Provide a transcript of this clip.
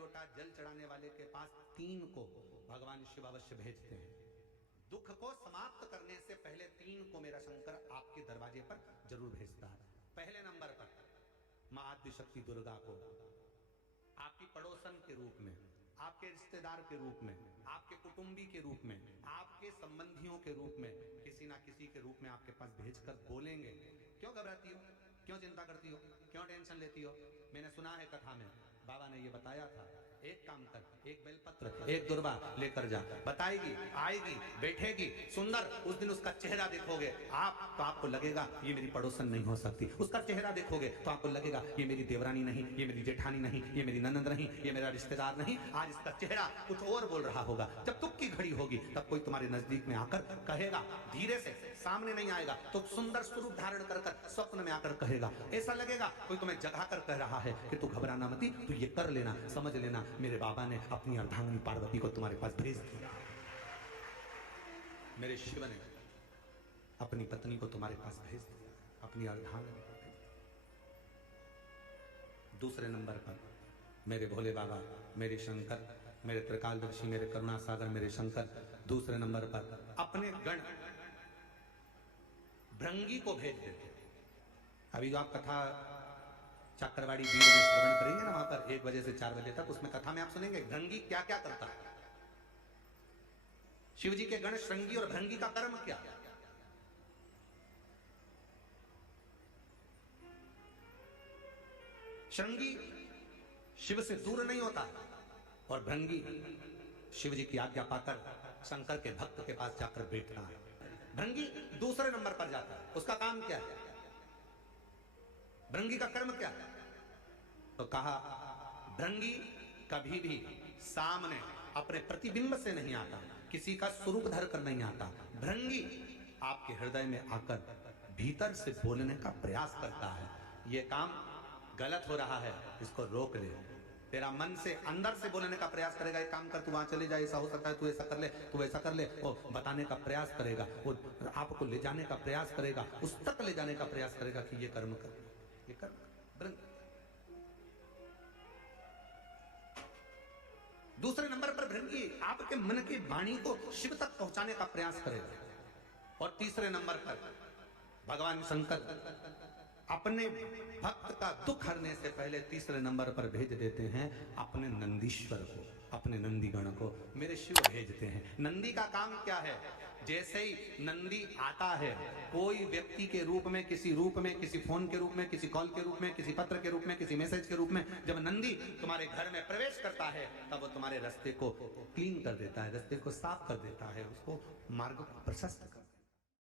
लोटा जल चढ़ाने वाले के पास 3 को भगवान शिव अवश्य भेजते हैं। दुख को समाप्त करने से पहले 3 को मेरा शंकर आपके दरवाजे पर जरूर भेजता है। पहले नंबर पर मां आदिशक्ति दुर्गा को आपकी पड़ोसन के रूप में, आपके रिश्तेदार के रूप में, आपके कुटुंबी के रूप में, आपके संबंधियों के रूप में, किसी ना किसी के रूप में आपके पास भेजकर बोलेंगे, क्यों घबराती हो, क्यों चिंता करती हो, क्यों टेंशन लेती हो। मैंने सुना है कथा में बाबा ने ये बताया था, एक काम कर, एक बेलपत्र, एक दुर्वा लेकर जा, बताएगी, आएगी, बैठेगी, सुंदर, उस दिन उसका चेहरा देखोगे आप तो आपको लगेगा ये मेरी पड़ोसन नहीं हो सकती। उसका चेहरा देखोगे तो आपको लगेगा ये मेरी देवरानी नहीं, ये मेरी जेठानी नहीं, ये मेरी ननंद नहीं, ये मेरा रिश्तेदार नहीं। आज इसका चेहरा कुछ और बोल रहा होगा। जब तुक की घड़ी होगी तब कोई तुम्हारे नजदीक में आकर कहेगा, धीरे से, सामने नहीं आएगा तो सुंदर स्वरूप धारण कर स्वप्न में आकर कहेगा। ऐसा लगेगा कोई तुम्हें जगा कर कह रहा है कि तू घबराना मती, तू ये कर लेना, समझ लेना मेरे बाबा ने अपनी अर्धांगिनी पार्वती को तुम्हारे पास भेज दिया, मेरे शिव ने अपनी पत्नी को तुम्हारे पास भेज दिया, अपनी अर्धांगिनी को भेज दिया। दूसरे नंबर पर मेरे भोले बाबा, मेरे शंकर, मेरे त्रिकालदर्शी, मेरे करुणा सागर, मेरे शंकर दूसरे नंबर पर अपने गण भृंगी को भेज देते। अभी जो आप कथा चक्रवाड़ी बीर में श्रवण करेंगे ना, वहां पर 1 बजे से 4 बजे तक, उसमें कथा में आप सुनेंगे भृंगी क्या क्या करता है। शिव जी के गण श्रृंगी और भृंगी का कर्म क्या। श्रृंगी शिव से दूर नहीं होता और भृंगी शिव जी की आज्ञा पाकर शंकर के भक्त के पास जाकर बैठता है। भृंगी दूसरे नंबर पर जाता है, उसका काम क्या है, भृंगी का कर्म क्या है। तो कहा भृंगी कभी भी सामने अपने प्रतिबिंब से नहीं आता, किसी का स्वरूप धर कर नहीं आता। भृंगी आपके हृदय में आकर भीतर से बोलने का प्रयास करता है। यह काम गलत हो रहा है, इसको रोक ले। तेरा मन से अंदर से बोलने का प्रयास करेगा, एक काम कर, तू वहां चले जा, ऐसा हो सकता है, तू ऐसा कर ले, तू ऐसा कर ले, वो बताने का प्रयास करेगा, वो आपको ले जाने का प्रयास करेगा, उस तक ले जाने का प्रयास करेगा कि ये कर्म कर, ये कर्म। दूसरे नंबर पर भृंगी आपके मन की वाणी को शिव तक पहुंचाने का प्रयास करेगा। और तीसरे नंबर पर भगवान शंकर अपने भक्त का दुख हरने से पहले तीसरे नंबर पर भेज देते हैं अपने नंदीश्वर को, अपने नंदीगण को मेरे शिव भेजते हैं। नंदी का काम क्या है, जैसे ही नंदी आता है कोई व्यक्ति के रूप में, किसी रूप में, किसी फोन के रूप में, किसी कॉल के रूप में, किसी पत्र के रूप में, किसी मैसेज के रूप में, जब नंदी तुम्हारे घर में प्रवेश करता है तब वो तुम्हारे रास्ते को क्लीन कर देता है, रास्ते को साफ कर देता है, उसको मार्ग को प्रशस्त कर